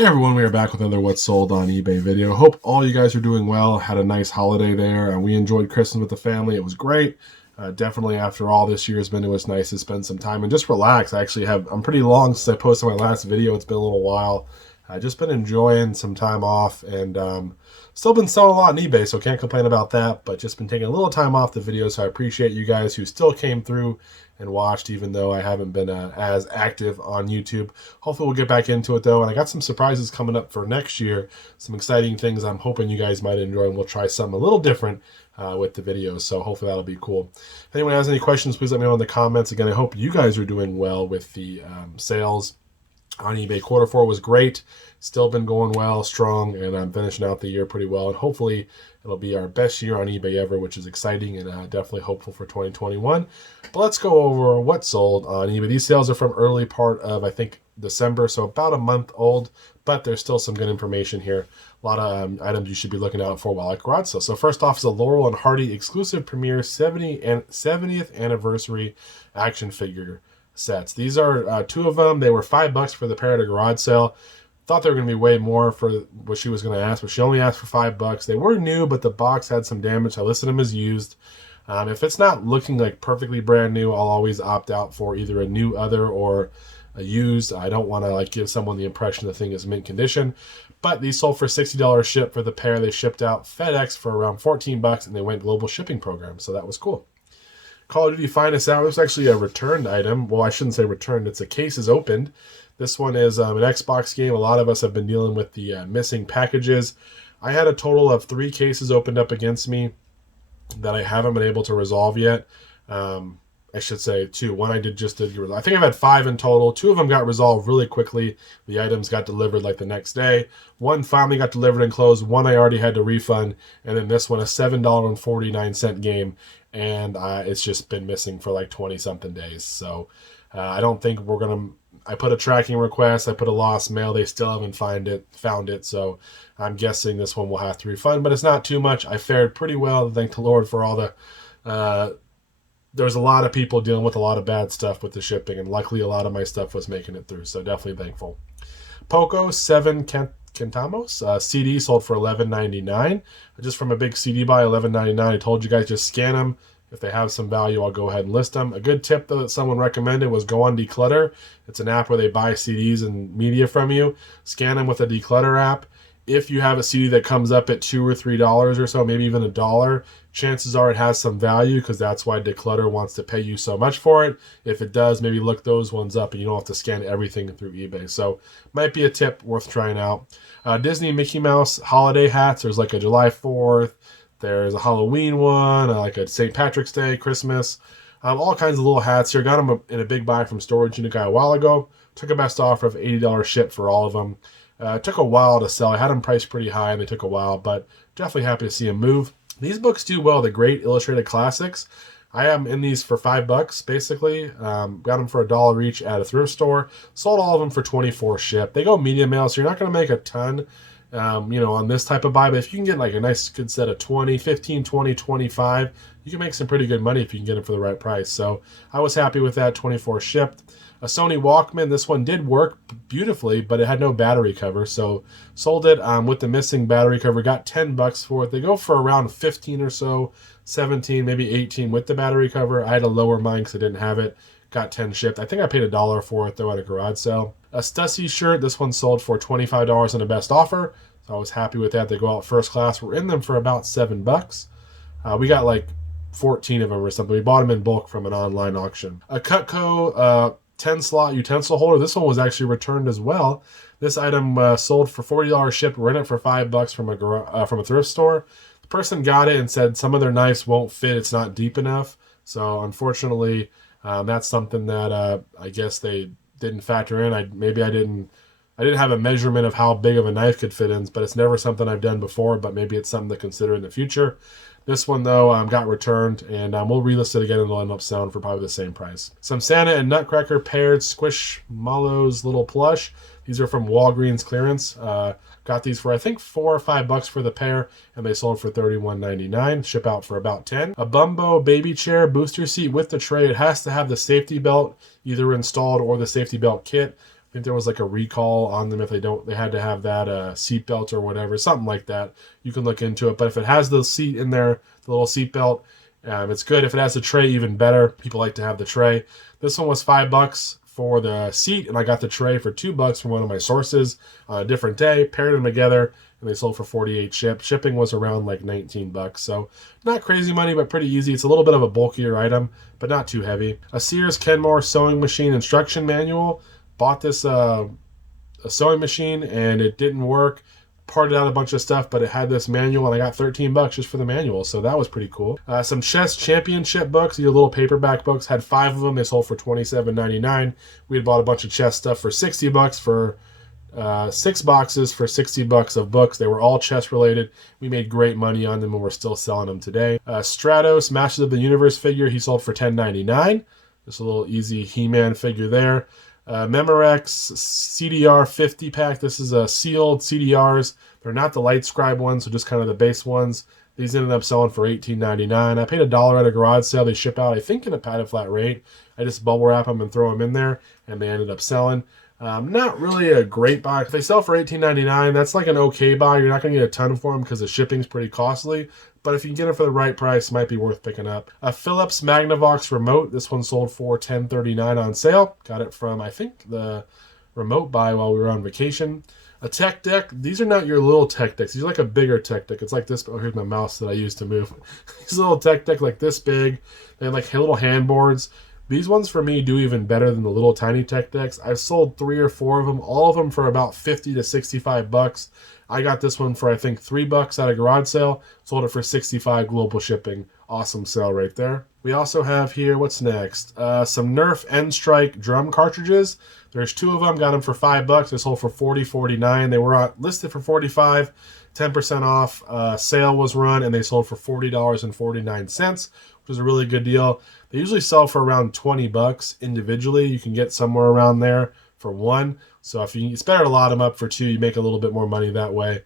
Hey everyone, we are back with another What's Sold on eBay video. Hope all you guys are doing well. Had a nice holiday there, and we enjoyed Christmas with the family. It was great. Definitely after all this year has been, it was nice to spend some time and just relax. I'm pretty long since I posted my last video. It's been a little while. I've just been enjoying some time off and still been selling a lot on eBay, so can't complain about that, but just been taking a little time off the video, so I appreciate you guys who still came through and watched, even though I haven't been as active on YouTube. Hopefully we'll get back into it though, and I got some surprises coming up for next year, some exciting things I'm hoping you guys might enjoy, and we'll try something a little different with the videos, so hopefully that'll be cool. If anyone has any questions, please let me know in the comments. Again, I hope you guys are doing well with the sales on eBay. Quarter four was great. Still been going well, strong, and I'm finishing out the year pretty well. And hopefully it'll be our best year on eBay ever, which is exciting and definitely hopeful for 2021. But let's go over what sold on eBay. These sales are from early part of, I think, December, so about a month old, but there's still some good information here. A lot of items you should be looking out for while at garage sale. So first off is a Laurel and Hardy exclusive premiere 70th anniversary action figure sets. These are two of them. They were $5 for the pair at a garage sale. Thought they were going to be way more for what she was going to ask, but she only asked for $5. They were new, but the box had some damage. I listed them as used. If it's not looking like perfectly brand new, I'll always opt out for either a new other or a used. I don't want to give someone the impression the thing is mint condition. But these sold for $60 ship for the pair. They shipped out FedEx for around $14, and they went global shipping program, so that was cool. Call of Duty Finest Hour. This was actually a returned item. Well, I shouldn't say returned. It's a case is opened. This one is an Xbox game. A lot of us have been dealing with the missing packages. I had a total of 3 cases opened up against me that I haven't been able to resolve yet. I should say 2. One I did resolve. I think I've had 5 in total. 2 of them got resolved really quickly. The items got delivered like the next day. 1 finally got delivered and closed. 1 I already had to refund. And then this one, a $7.49 game. And it's just been missing for like 20-something days. So I don't think we're going to... I put a tracking request. I put a lost mail. They still haven't found it. So I'm guessing this one will have to refund. But it's not too much. I fared pretty well. Thank the Lord for all the... There's a lot of people dealing with a lot of bad stuff with the shipping, and luckily a lot of my stuff was making it through, so definitely thankful. Poco 7 Centamos CD sold for $11.99. Just from a big CD buy, $11.99. I told you guys just scan them. If they have some value, I'll go ahead and list them. A good tip, though, that someone recommended was go on Declutter. It's an app where they buy CDs and media from you. Scan them with a Declutter app. If you have a CD that comes up at $2 or $3 or so, maybe even $1, chances are it has some value, because that's why Declutter wants to pay you so much for it. If it does, maybe look those ones up and you don't have to scan everything through eBay. So might be a tip worth trying out. Disney Mickey Mouse holiday hats. There's like a July 4th. There's a Halloween one, like a St. Patrick's Day, Christmas. All kinds of little hats here. Got them in a big buy from Storage Unit Guy a while ago. Took a best offer of $80 ship for all of them. It took a while to sell. I had them priced pretty high, and they took a while, but definitely happy to see them move. These books do well. The Great Illustrated Classics. I am in these for $5, basically. Got them for $1 each at a thrift store. Sold all of them for $24 ship. They go media mail, so you're not going to make a ton, on this type of buy. But if you can get like a nice good set of 20, 15, 20, 25, you can make some pretty good money if you can get them for the right price. So I was happy with that. 24 shipped. A Sony Walkman. This one did work beautifully, but it had no battery cover, so sold it with the missing battery cover. Got $10 for it. They go for around 15 or so, 17, maybe 18 with the battery cover. I had to lower mine because I didn't have it. Got 10 shipped. I think I paid $1 for it though at a garage sale. A Stussy shirt. This one sold for $25 on a best offer, so I was happy with that. They go out first class. We're in them for about $7. We got like 14 of them or something. We bought them in bulk from an online auction. A Cutco 10-slot utensil holder. This one was actually returned as well. This item sold for $40 shipped. We're in it for $5 from a thrift store. The person got it and said some of their knives won't fit. It's not deep enough. So unfortunately, that's something that I guess they didn't factor in. I didn't have a measurement of how big of a knife could fit in, but it's never something I've done before, but maybe it's something to consider in the future. This one, though, got returned, and we'll relist it again, and it'll end up selling for probably the same price. Some Santa and Nutcracker paired Squishmallows little plush. These are from Walgreens clearance. Got these for, I think, $4 or $5 for the pair, and they sold for $31.99. Ship out for about $10. A Bumbo baby chair booster seat with the tray. It has to have the safety belt either installed or the safety belt kit. I think there was like a recall on them if they had to have that seatbelt or whatever, something like that. You can look into it. But if it has the seat in there, the little seatbelt, it's good. If it has a tray, even better. People like to have the tray. This one was $5 for the seat, and I got the tray for $2 from one of my sources on a different day. Paired them together, and they sold for 48 ship. Shipping was around like $19. So not crazy money, but pretty easy. It's a little bit of a bulkier item, but not too heavy. A Sears Kenmore sewing machine instruction manual. Bought this a sewing machine and it didn't work. Parted out a bunch of stuff, but it had this manual and I got $13 just for the manual, so that was pretty cool. Some chess championship books, these little paperback books, had 5 of them. They sold for $27.99. We had bought a bunch of chess stuff for $60 for 6 boxes for $60 of books. They were all chess related. We made great money on them and we're still selling them today. Stratos Masters of the Universe figure, he sold for $10.99. Just a little easy He-Man figure there. Memorex CDR 50 pack. This is a sealed CDRs. They're not the Light Scribe ones, so just kind of the base ones. These ended up selling for $18.99. I paid $1 at a garage sale. They ship out, I think, in a padded flat rate. I just bubble wrap them and throw them in there, and they ended up selling. Not really a great buy. If they sell for $18.99, that's like an okay buy. You're not going to get a ton for them because the shipping's pretty costly. But if you can get it for the right price, it might be worth picking up. A Philips Magnavox remote. This one sold for $10.39 on sale. Got it from, I think, the remote buy while we were on vacation. A tech deck. These are not your little tech decks. These are like a bigger tech deck. It's like this. Oh, here's my mouse that I use to move. These little tech deck like this big. They have like little handboards. These ones for me do even better than the little tiny tech decks. I've sold 3 or 4 of them, all of them for about $50 to $65. I got this one for I think $3 at a garage sale. Sold it for $65 global shipping. Awesome sale right there. We also have here, what's next? Some Nerf N-Strike drum cartridges. There's 2 of them. Got them for $5. They sold for $40.49. They were listed for $45. 10% off. Sale was run and they sold for $40.49, which is a really good deal. They usually sell for around $20 individually. You can get somewhere around there for 1. So if it's better to lot them up for 2. You make a little bit more money that way.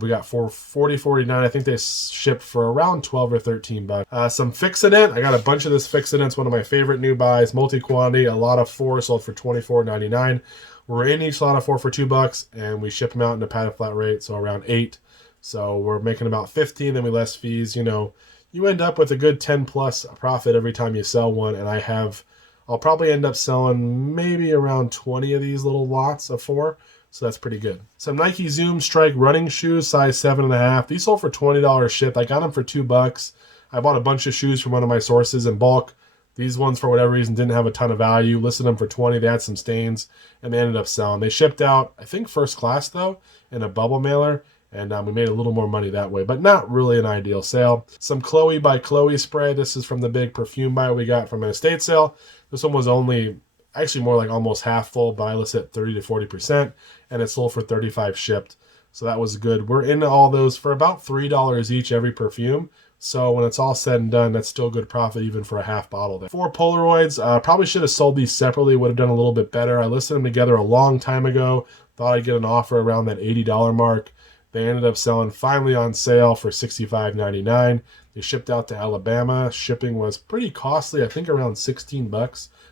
We got for $40.49. I think they shipped for around $12 or $13. Some Fix-A-Dent. I got a bunch of this Fix-A-Dent. It's one of my favorite new buys. Multi-quantity. A lot of 4 sold for $24.99. We're in each lot of 4 for $2, and we ship them out in a padded flat rate, so around 8. So we're making about 15, then we less fees. You know, you end up with a good 10 plus profit every time you sell one, and I'll probably end up selling maybe around 20 of these little lots of 4. So that's pretty good. Some Nike Zoom Strike running shoes, size 7.5. These sold for $20 shipped. I got them for $2. I bought a bunch of shoes from one of my sources in bulk. These ones, for whatever reason, didn't have a ton of value. Listed them for $20. They had some stains, and they ended up selling. They shipped out, I think, first class, though, in a bubble mailer. And we made a little more money that way, but not really an ideal sale. Some Chloe by Chloe spray. This is from the big perfume buy we got from an estate sale. This one was actually more like almost half full, but I listed 30 to 40%, and it sold for $35 shipped. So that was good. We're into all those for about $3 each every perfume. So when it's all said and done, that's still good profit even for a half bottle there. 4 Polaroids. Probably should have sold these separately. Would have done a little bit better. I listed them together a long time ago. Thought I'd get an offer around that $80 mark. They ended up selling finally on sale for $65.99. They shipped out to Alabama. Shipping was pretty costly. I think around $16,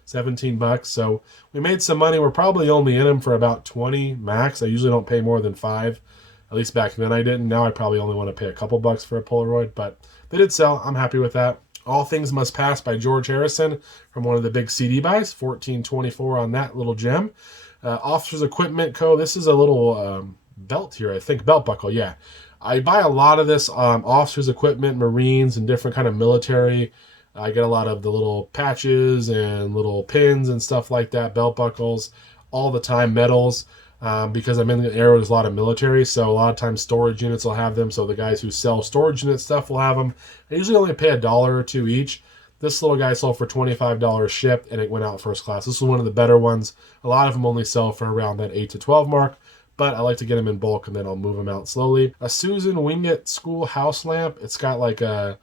$17. So we made some money. We're probably only in them for about 20 max. I usually don't pay more than 5. At least back then I didn't. Now I probably only want to pay a couple bucks for a Polaroid, but they did sell. I'm happy with that. All Things Must Pass by George Harrison from one of the big CD buys. $14.24 on that little gem. Officers Equipment Co. This is a little belt here, I think. Belt buckle, yeah. I buy a lot of this officers equipment, Marines, and different kind of military. I get a lot of the little patches and little pins and stuff like that, belt buckles, all the time, medals, because I'm in the area, there's a lot of military, so a lot of times storage units will have them, so the guys who sell storage unit stuff will have them. I usually only pay $1 or $2 each. This little guy sold for $25 shipped, and it went out first class. This was one of the better ones. A lot of them only sell for around that 8 to 12 mark, but I like to get them in bulk, and then I'll move them out slowly. A Susan Wingate schoolhouse lamp. It's got like a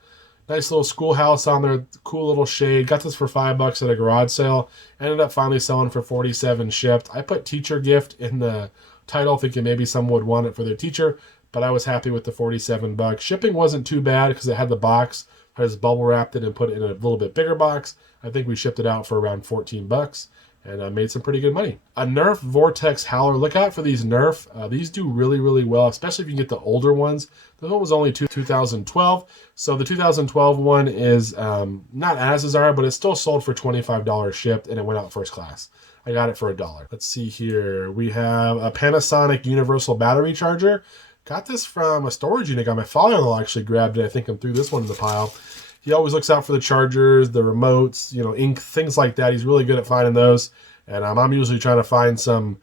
nice little schoolhouse on there, cool little shade. Got this for $5 at a garage sale. Ended up finally selling for $47 shipped. I put teacher gift in the title, thinking maybe someone would want it for their teacher, but I was happy with the $47. Shipping wasn't too bad because it had the box. I just bubble wrapped it and put it in a little bit bigger box. I think we shipped it out for around $14. and I made some pretty good money. A Nerf Vortex Howler. Look out for these Nerf. These do really, really well, especially if you get the older ones. The one was only 2012, so the 2012 one is not as desirable, but it still sold for $25 shipped, and it went out first class. I got it for $1. Let's see here. We have a Panasonic Universal Battery Charger. Got this from a storage unit guy. My father-in-law actually grabbed it, I think, and threw this one in the pile. He always looks out for the chargers, the remotes, ink, things like that. He's really good at finding those. And I'm usually trying to find some,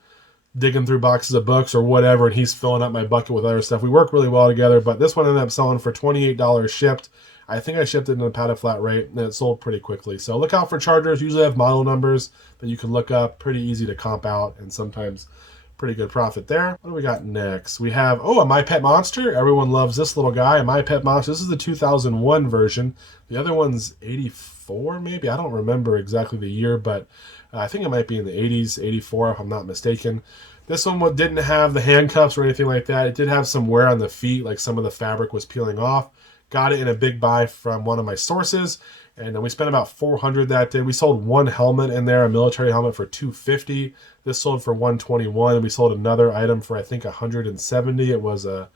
digging through boxes of books or whatever, and he's filling up my bucket with other stuff. We work really well together, but this one ended up selling for $28 shipped. I think I shipped it in a padded flat rate, and it sold pretty quickly. So look out for chargers. Usually have model numbers that you can look up. Pretty easy to comp out, and sometimes pretty good profit there. What do we got next? We have, a My Pet Monster. Everyone loves this little guy, a My Pet Monster. This is the 2001 version. The other one's 84, maybe. I don't remember exactly the year, but I think it might be in the 80s, 84, if I'm not mistaken. This one didn't have the handcuffs or anything like that. It did have some wear on the feet, like some of the fabric was peeling off. Got it in a big buy from one of my sources, and then we spent about $400 that day. We sold one helmet in there, a military helmet, for $250. This sold for $121, and we sold another item for I think $170. It was a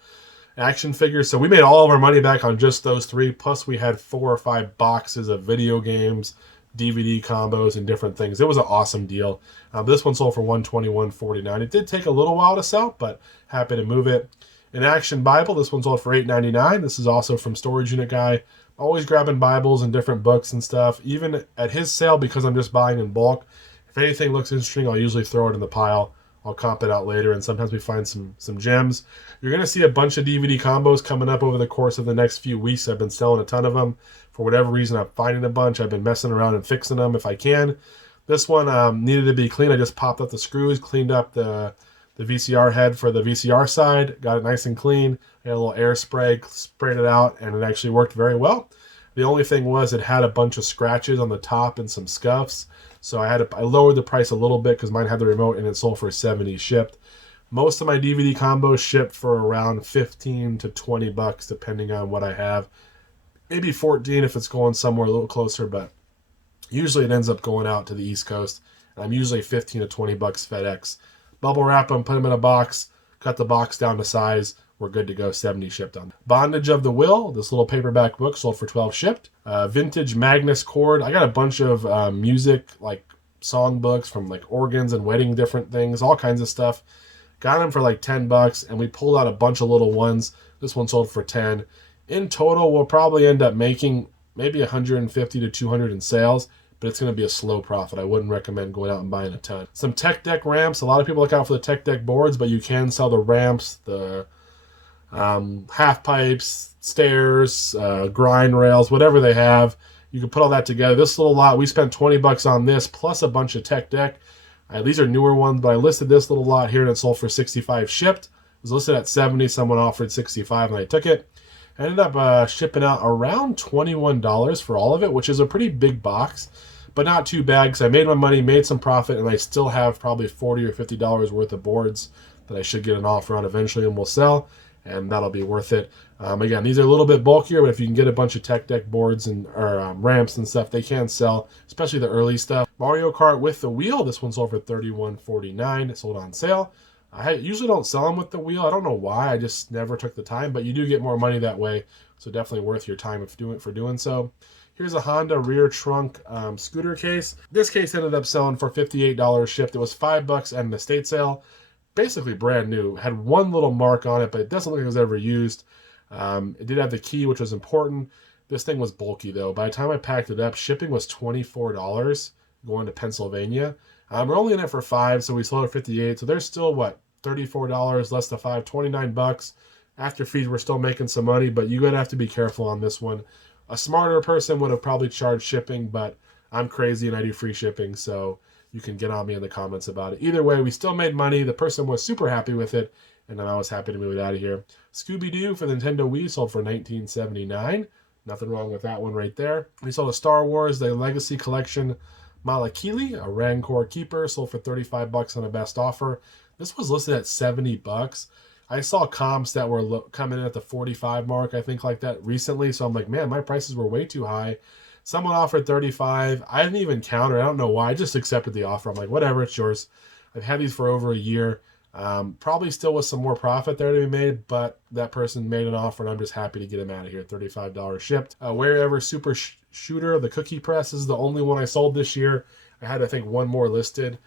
action figure. So we made all of our money back on just those three. Plus we had 4 or 5 boxes of video games, DVD combos, and different things. It was an awesome deal. This one sold for $121.49. It did take a little while to sell, but happy to move it. An Action Bible. This one sold for $8.99. This is also from Storage Unit Guy. Always grabbing Bibles and different books and stuff. Even at his sale, because I'm just buying in bulk, if anything looks interesting, I'll usually throw it in the pile. I'll comp it out later, and sometimes we find some gems. You're going to see a bunch of DVD combos coming up over the course of the next few weeks. I've been selling a ton of them. For whatever reason, I'm finding a bunch. I've been messing around and fixing them if I can. This one needed to be clean. I just popped up the screws, cleaned up the VCR head for the VCR side, got it nice and clean. I had a little air spray, sprayed it out, and it actually worked very well. The only thing was it had a bunch of scratches on the top and some scuffs. So I lowered the price a little bit because mine had the remote, and it sold for $70 shipped. Most of my DVD combos shipped for around 15 to 20 bucks, depending on what I have. Maybe 14 if it's going somewhere a little closer, but usually it ends up going out to the East Coast. And I'm usually 15 to 20 bucks FedEx. Bubble wrap them, put them in a box, cut the box down to size. We're good to go. 70 shipped on. Bondage of the Will. This little paperback book sold for $12 shipped. Vintage Magnus cord. I got a bunch of music, like song books from like organs and wedding different things, all kinds of stuff. Got them for like 10 bucks, and we pulled out a bunch of little ones. This one sold for 10. In total, we'll probably end up making maybe 150 to 200 in sales, but it's going to be a slow profit. I wouldn't recommend going out and buying a ton. Some Tech Deck ramps. A lot of people look out for the Tech Deck boards, but you can sell the ramps, the half pipes, stairs, grind rails, whatever they have. You can put all that together. This little lot, we spent 20 bucks on this, plus a bunch of Tech Deck. These are newer ones, but I listed this little lot here, and it sold for 65 shipped. It was listed at 70. Someone offered 65, and I took it. I ended up shipping out around $21 for all of it, which is a pretty big box, but not too bad because I made my money, made some profit, and I still have probably $40 or $50 worth of boards that I should get an offer on eventually and will sell, and that'll be worth it. Again, these are a little bit bulkier, but if you can get a bunch of Tech Deck boards and or ramps and stuff, they can sell, especially the early stuff. Mario Kart with the wheel. This one sold for $31.49. It sold on sale. I usually don't sell them with the wheel. I don't know why. I just never took the time, but you do get more money that way, so definitely worth your time for doing so. Here's a Honda rear trunk scooter case. This case ended up selling for $58 shipped. It was $5 at an estate sale. Basically brand new. Had one little mark on it, but it doesn't look like it was ever used. It did have the key, which was important. This thing was bulky, though. By the time I packed it up, shipping was $24 going to Pennsylvania. We're only in it for $5, so we sold it $58. So there's still, $34 less than $5, $29. After fees, we're still making some money, but you're going to have to be careful on this one. A smarter person would have probably charged shipping, but I'm crazy and I do free shipping, so you can get on me in the comments about it. Either way, we still made money. The person was super happy with it, and I was happy to move it out of here. Scooby-Doo for the Nintendo Wii sold for $19.79. Nothing wrong with that one right there. We sold a Star Wars, the Legacy Collection Malakili, a Rancor Keeper, sold for $35 on a best offer. This was listed at $70. I saw comps that were coming in at the 45 mark, I think, like that recently. So I'm like, man, my prices were way too high. Someone offered 35. I didn't even counter. I don't know why. I just accepted the offer. I'm like, whatever, it's yours. I've had these for over a year. Probably still with some more profit there to be made, but that person made an offer and I'm just happy to get him out of here. $35 shipped. Wherever Super Shooter, the cookie press, is the only one I sold this year. I had, I think, one more listed.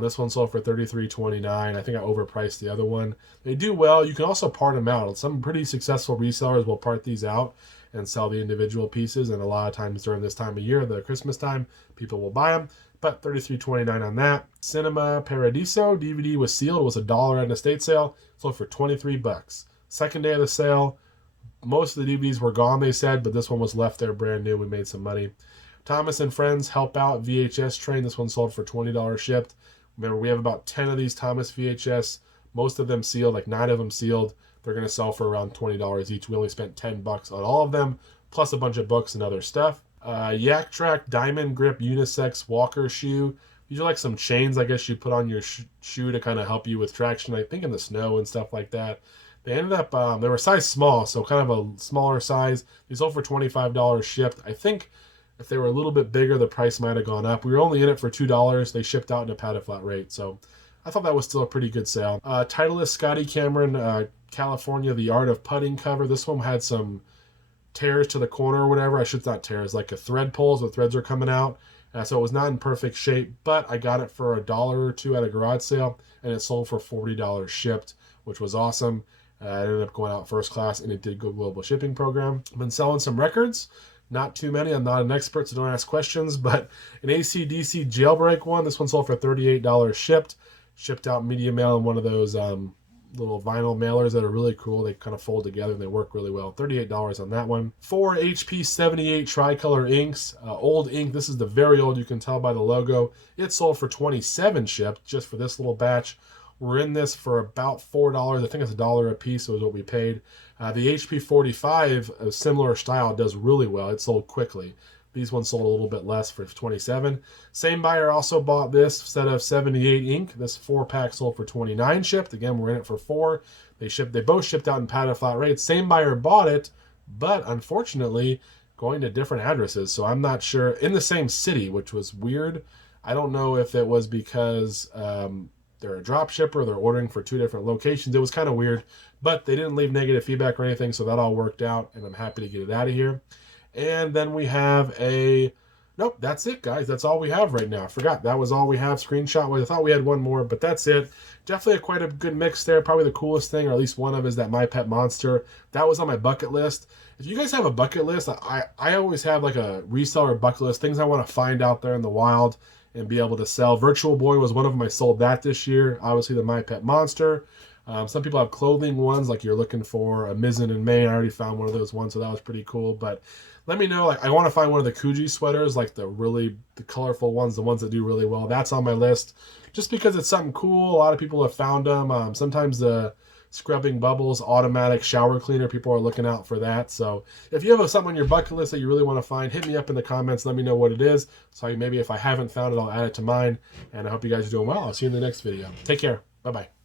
This one sold for $33.29. I think I overpriced the other one. They do well. You can also part them out. Some pretty successful resellers will part these out and sell the individual pieces. And a lot of times during this time of year, the Christmas time, people will buy them. But $33.29 on that. Cinema Paradiso DVD was sealed. It was $1 at an estate sale. Sold for $23. Second day of the sale, most of the DVDs were gone, they said, but this one was left there brand new. We made some money. Thomas and Friends Help Out VHS Train. This one sold for $20 shipped. Remember, we have about 10 of these Thomas VHS. Most of them sealed, like 9 of them sealed. They're going to sell for around $20 each. We only spent $10 on all of them, plus a bunch of books and other stuff. Yak Track Diamond Grip Unisex Walker Shoe. These are like some chains, I guess, you put on your shoe to kind of help you with traction, I think in the snow and stuff like that. They ended up, they were size small, so kind of a smaller size. They sold for $25 shipped. I think if they were a little bit bigger, the price might have gone up. We were only in it for $2. They shipped out in a padded flat rate, so I thought that was still a pretty good sale. Titleist Scotty Cameron, California, The Art of Putting cover. This one had some tears to the corner or whatever. I should not tears, like a thread pulls, the threads are coming out. So it was not in perfect shape, but I got it for $1 or $2 at a garage sale, and it sold for $40 shipped, which was awesome. It ended up going out first class, and it did go global shipping program. I've been selling some records. Not too many. I'm not an expert, so don't ask questions, but an AC/DC Jailbreak one. This one sold for $38 shipped. Shipped out media mail in one of those little vinyl mailers that are really cool. They kind of fold together and they work really well. $38 on that one. 4 HP 78 tricolor inks. Old ink. This is the very old. You can tell by the logo. It sold for $27 shipped just for this little batch. We're in this for about $4. I think it's $1 a piece was what we paid. The HP 45, a similar style, does really well. It sold quickly. These ones sold a little bit less for $27. Same buyer also bought this set of 78 ink. This 4-pack sold for $29 shipped. Again, we're in it for $4. They both shipped out in padded flat rates. Same buyer bought it, but unfortunately going to different addresses. So I'm not sure, in the same city, which was weird. I don't know if it was because they're a drop shipper, they're ordering for 2 different locations. It was kind of weird, but they didn't leave negative feedback or anything, so that all worked out, and I'm happy to get it out of here. And then we have nope, that's it, guys. That's all we have right now. I forgot, that was all we have. Screenshot, I thought we had one more, but that's it. Definitely quite a good mix there. Probably the coolest thing, or at least one of, is that My Pet Monster. That was on my bucket list. If you guys have a bucket list, I always have like a reseller bucket list, things I want to find out there in the wild and be able to sell. Virtual Boy was one of them. I sold that this year. Obviously the My Pet Monster. Some people have clothing ones, like you're looking for a Mizzen in Maine. I already found one of those ones, so that was pretty cool. But let me know. Like, I want to find one of the Kuji sweaters, like the colorful ones, the ones that do really well. That's on my list, just because it's something cool. A lot of people have found them. Sometimes the scrubbing bubbles automatic shower cleaner, people are looking out for that. So if you have something on your bucket list that you really want to find, hit me up in the comments. Let me know what it is. So maybe if I haven't found it, I'll add it to mine. And I hope you guys are doing well. I'll see you in the next video. Take care. Bye-bye.